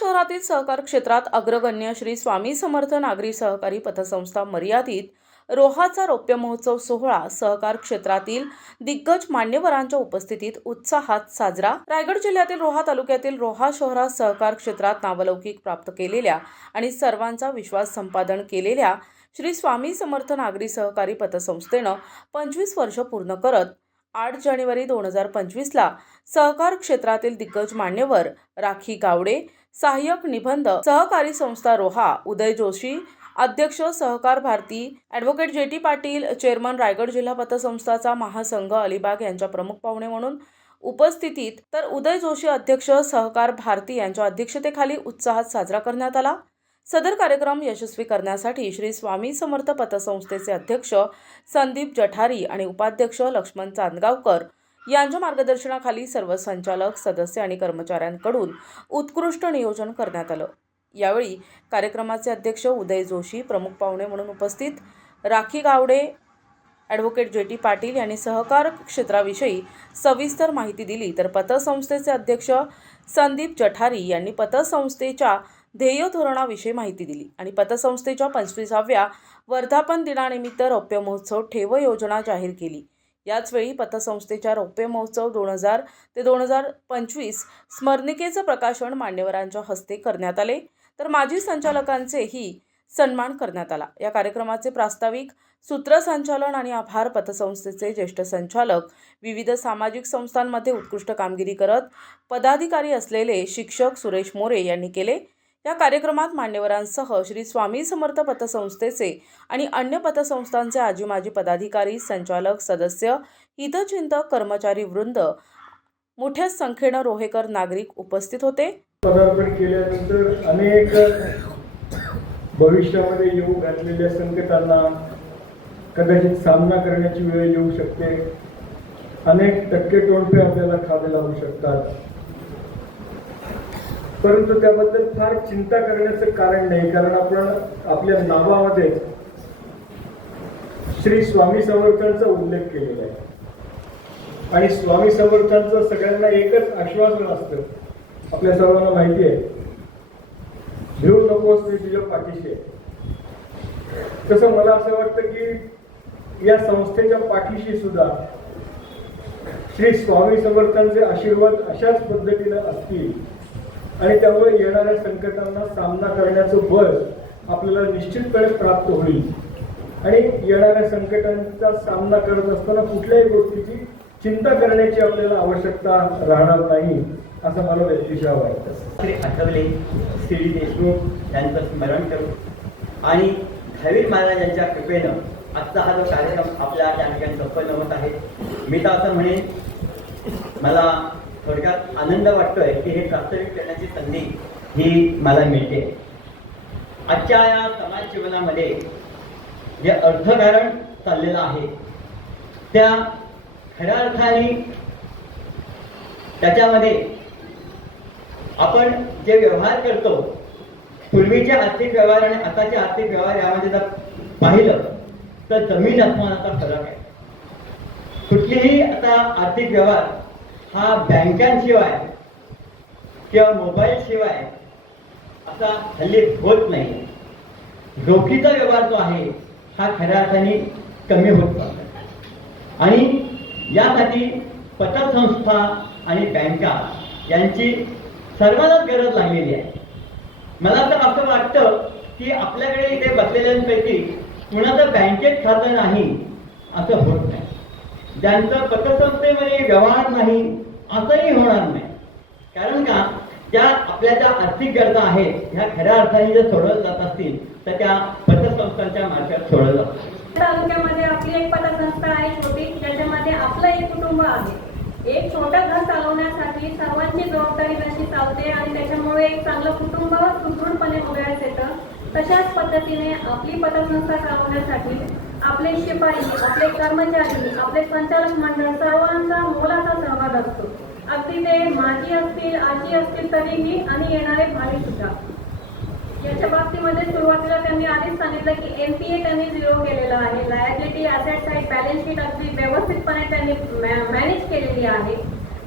शहरातील सहकार क्षेत्रात अग्रगण्य श्री स्वामी समर्थ नागरी सहकारी पतसंस्था मर्यादित रोहाचा रौप्य महोत्सव सोहळा सहकार क्षेत्रातील दिग्गज मान्यवरांच्या उपस्थितीत उत्साहात साजरा। रायगड जिल्ह्यातील रोहा तालुक्यातील रोहा शहरात सहकार क्षेत्रात नावलौकिक प्राप्त केलेल्या आणि सर्वांचा विश्वास संपादन केलेल्या श्री स्वामी समर्थ नागरी सहकारी पतसंस्थेनं 25 वर्ष पूर्ण करत 8 जानेवारी 2025 ला सहकार क्षेत्रातील दिग्गज मान्यवर राखी गावडे, सहाय्यक निबंध सहकारी संस्था रोहा उदय जोशी, अध्यक्ष सहकार भारती ॲडव्होकेट जे टी पाटील, चेअरमन रायगड जिल्हा पतसंस्थाचा महासंघ अलिबाग यांच्या प्रमुख पाहुणे म्हणून उपस्थितीत तर उदय जोशी अध्यक्ष सहकार भारती यांच्या अध्यक्षतेखाली उत्साहात साजरा करण्यात आला। सदर कार्यक्रम यशस्वी करण्यासाठी श्री स्वामी समर्थ पतसंस्थेचे अध्यक्ष संदीप जठारी आणि उपाध्यक्ष लक्ष्मण चांदगावकर यांच्या मार्गदर्शनाखाली सर्व संचालक, सदस्य आणि कर्मचाऱ्यांकडून उत्कृष्ट नियोजन करण्यात आलं। यावेळी कार्यक्रमाचे अध्यक्ष उदय जोशी, प्रमुख पाहुणे म्हणून उपस्थित राखी गावडे, ॲडव्होकेट जे टी पाटील यांनी सहकार क्षेत्राविषयी सविस्तर माहिती दिली, तर पतसंस्थेचे अध्यक्ष संदीप जठारी यांनी पतसंस्थेच्या ध्येय धोरणाविषयी माहिती दिली आणि पतसंस्थेच्या 25व्या वर्धापन दिनानिमित्त रौप्य महोत्सव ठेव योजना जाहीर केली। याचवेळी पतसंस्थेच्या रौप्य महोत्सव 2000 ते 2025 स्मरणिकेचं प्रकाशन मान्यवरांच्या हस्ते करण्यात आले, तर माजी संचालकांचेही सन्मान करण्यात आला। या कार्यक्रमाचे प्रास्ताविक, सूत्रसंचालन आणि आभार पतसंस्थेचे ज्येष्ठ संचालक, विविध सामाजिक संस्थांमध्ये उत्कृष्ट कामगिरी करत पदाधिकारी असलेले शिक्षक सुरेश मोरे यांनी केले। या कार्यक्रमात मान्यवरांसह श्री स्वामी समर्थ पतसंस्थेचे आणि अन्य पतसंस्थांचे आजी माजी पदाधिकारी, संचालक, सदस्य, हितचिंतक, कर्मचारी वृंद, मोठ्या संख्येनं रोहेकर नागरिक उपस्थित होते। पदार्पण केल्यानंतर अनेक भविष्यामध्ये येऊ घातलेल्या संकटांना कदाचित सामना करण्याची वेळ येऊ शकते। अनेक टक्के तोंडपे आपल्याला खावे लागू शकतात, परंतु त्याबद्दल फार चिंता करण्याचं कारण नाही, कारण आपण आपल्या नावामध्ये श्री स्वामी समर्थांचा उल्लेख केलेला आहे आणि स्वामी समर्थांचं सगळ्यांना एकच आश्वासन असतं, आपल्या सर्वांना माहिती आहे, भिवू नकोस मी तुझ्या पाठीशी आहे। तसं मला असं वाटतं की या संस्थेच्या पाठीशी सुद्धा श्री स्वामी समर्थांचे आशीर्वाद अशाच पद्धतीने असतील आणि त्यामुळे येणाऱ्या संकटांना सामना करण्याचं बळ आपल्याला निश्चितपणे प्राप्त होईल आणि येणाऱ्या संकटांचा सामना करत असताना कुठल्याही गोष्टीची चिंता करण्याची आपल्याला आवश्यकता राहणार नाही, असं मला व्यक्तिशः वाटतं। श्री आठवले, श्री देशमुख यांचं स्मरण करू आणि धावीर महाराजांच्या कृपेनं आजचा हा जो कार्यक्रम आपल्या त्या ठिकाणी संपन्न होत आहे। मी तर असं म्हणेन, मला थोडक्यात आनंद वाटतोय की हे प्रास्ताविक करण्याची संधी ही मला मिळते। आजच्या या समाज जीवनामध्ये जे अर्थकारण चाललेलं आहे त्या खऱ्या अर्थाने त्याच्यामध्ये आपण जे व्यवहार करतो, पूर्वीचे आर्थिक व्यवहार आणि आताचे आर्थिक व्यवहार यामध्ये जर पाहिलं तर जमीन आसमानाचा फरक आहे। कुठलीही आता आर्थिक व्यवहार हा बँकांशिवाय किंवा मोबाईल शिवाय असा हल्ली होत नाही। रोखीचा व्यवहार जो आहे हा खऱ्या अर्थाने कमी होत चालला आणि यासाठी पतसंस्था आणि बँका यांची सर्वांनाच गरज लागलेली आहे। मला तर असं वाटतं की आपल्याकडे इथे बसलेल्यांपैकी कुणाचं बँकेत खातं नाही असं होत नाही, ज्यांचं पतसंस्थेमध्ये व्यवहार नाही असंही होणार नाही, कारण का ज्या आपल्या ज्या आर्थिक गरजा आहेत ह्या खऱ्या अर्थाने जर सोडवल्या जात असतील तर त्या पतसंस्थांच्या मार्फत सोडवल्या जातात। तालुक्यामध्ये आपली एक पतसंस्था आहे छोटी, ज्याच्यामध्ये आपलं एक कुटुंब आहे। एक छोटं घर चालवण्यासाठी सर्वांची जबाबदारी कशी चालते आणि त्याच्यामुळे एक चांगलं कुटुंब सुदृढपणे उभ्यास येतं। तशाच पद्धतीने आपली पतसंस्था चालवण्यासाठी आपले शिपाई, आपले कर्मचारी, आपले संचालक मंडळ सर्वांचा मोलाचा सहभाग असतो। अगदी ते माजी असतील, आजी असतील तरीही आणि येणारे भावी सुद्धा। याच्या बाबतीमध्ये सुरुवातीला त्यांनी आधीच सांगितलं की NPA त्यांनी 0 केलेलं आहे। Liability, asset side, balance sheet अगदी व्यवस्थितपणे त्यांनी मॅनेज केलेली आहे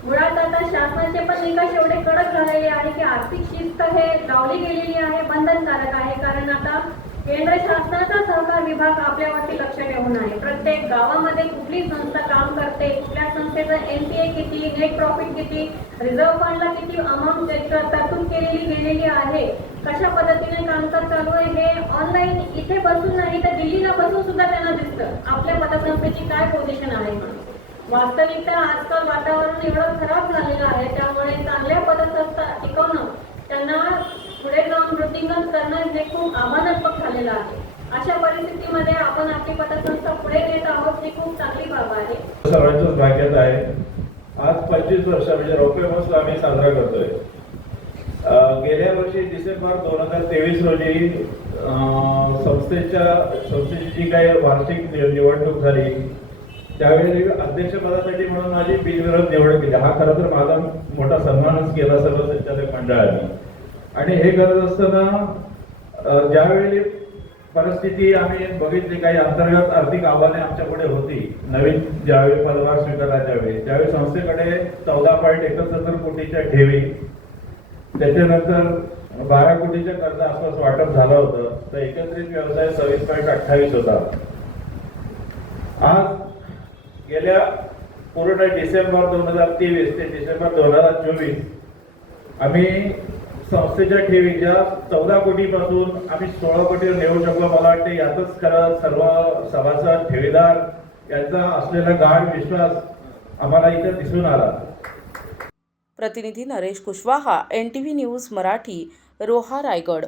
मुळात आता शासनाचे पण निकष एवढे कडक झालेले आहे की आर्थिक शिस्त हे लावली गेलेली आहे, बंधनकारक आहे. कारण आता केंद्र शासनाचा सहकार विभाग आपल्यावरती लक्ष ठेवून आहे. प्रत्येक गावामध्ये कुठली संस्था काम करते, कुठल्या संस्थेचं NPA किती, नेट प्रॉफिट किती, रिझर्व्ह फंडला किती अमाऊंट तरतूद केलेली गेलेली आहे, कशा पद्धतीने कामकाज चालू आहे, हे ऑनलाईन इथे बसून नाही तर दिल्लीला बसून सुद्धा त्यांना दिसतं आपल्या पतसंस्थेची काय पोझिशन आहे म्हणून. वास्तविकता आजकाल वातावरण एवढं खराब झालेलं आहे, त्यामुळे चांगल्या पतसंस्था टिकवणं त्यांना पुढे जाऊन वृद्धिंगत करणं हे खूप आव्हानात्मक झालेलं आहे. अशा परिस्थितीमध्ये आपण आपली पतसंस्था पुढे नेत आहोत, ही खूप चांगली बाब आहे. सर्वांचंच भाग्यात आहे. आज 25 वर्ष म्हणजे रौप्य महोत्सव आम्ही साजरा करतोय. गेल्या वर्षी डिसेंबर 2023 रोजी संस्थेची जी काही वार्षिक निवडणूक झाली त्यावेळी अध्यक्षपदासाठी म्हणून माझी बिनविरोध निवड केली. हा खरं तर माझा मोठा सन्मानच केला सर्व संचालक मंडळाने. आणि हे करत असताना ज्यावेळी परिस्थिती आम्ही बघितली, काही अंतर्गत आर्थिक आव्हाने आमच्या पुढे होती. नवीन ज्यावेळी पदभार स्वीकारायच्या वेळी त्यावेळी संस्थेकडे 14.71 कोटीच्या ठेवी, त्याच्यानंतर 12 कोटीच्या कर्ज आसपास वाटप झालं होतं. तर एकत्रित व्यवसाय 26.28 होता. आज गेल्या पूर्ण डिसेंबर 2023 ते डिसेंबर 2024 आम्ही संस्थेच्या ठेवी ज्या 14 कोटीपासून आम्ही 16 कोटीवर नेऊ शकलो. मला वाटते यातच खरं सर्व सभासद ठेवीदार यांचा असलेला गाढ विश्वास आम्हाला इथे दिसून आला. प्रतिनिधी नरेश कुशवाहा, NTV न्यूज मराठी, रोहा, रायगड.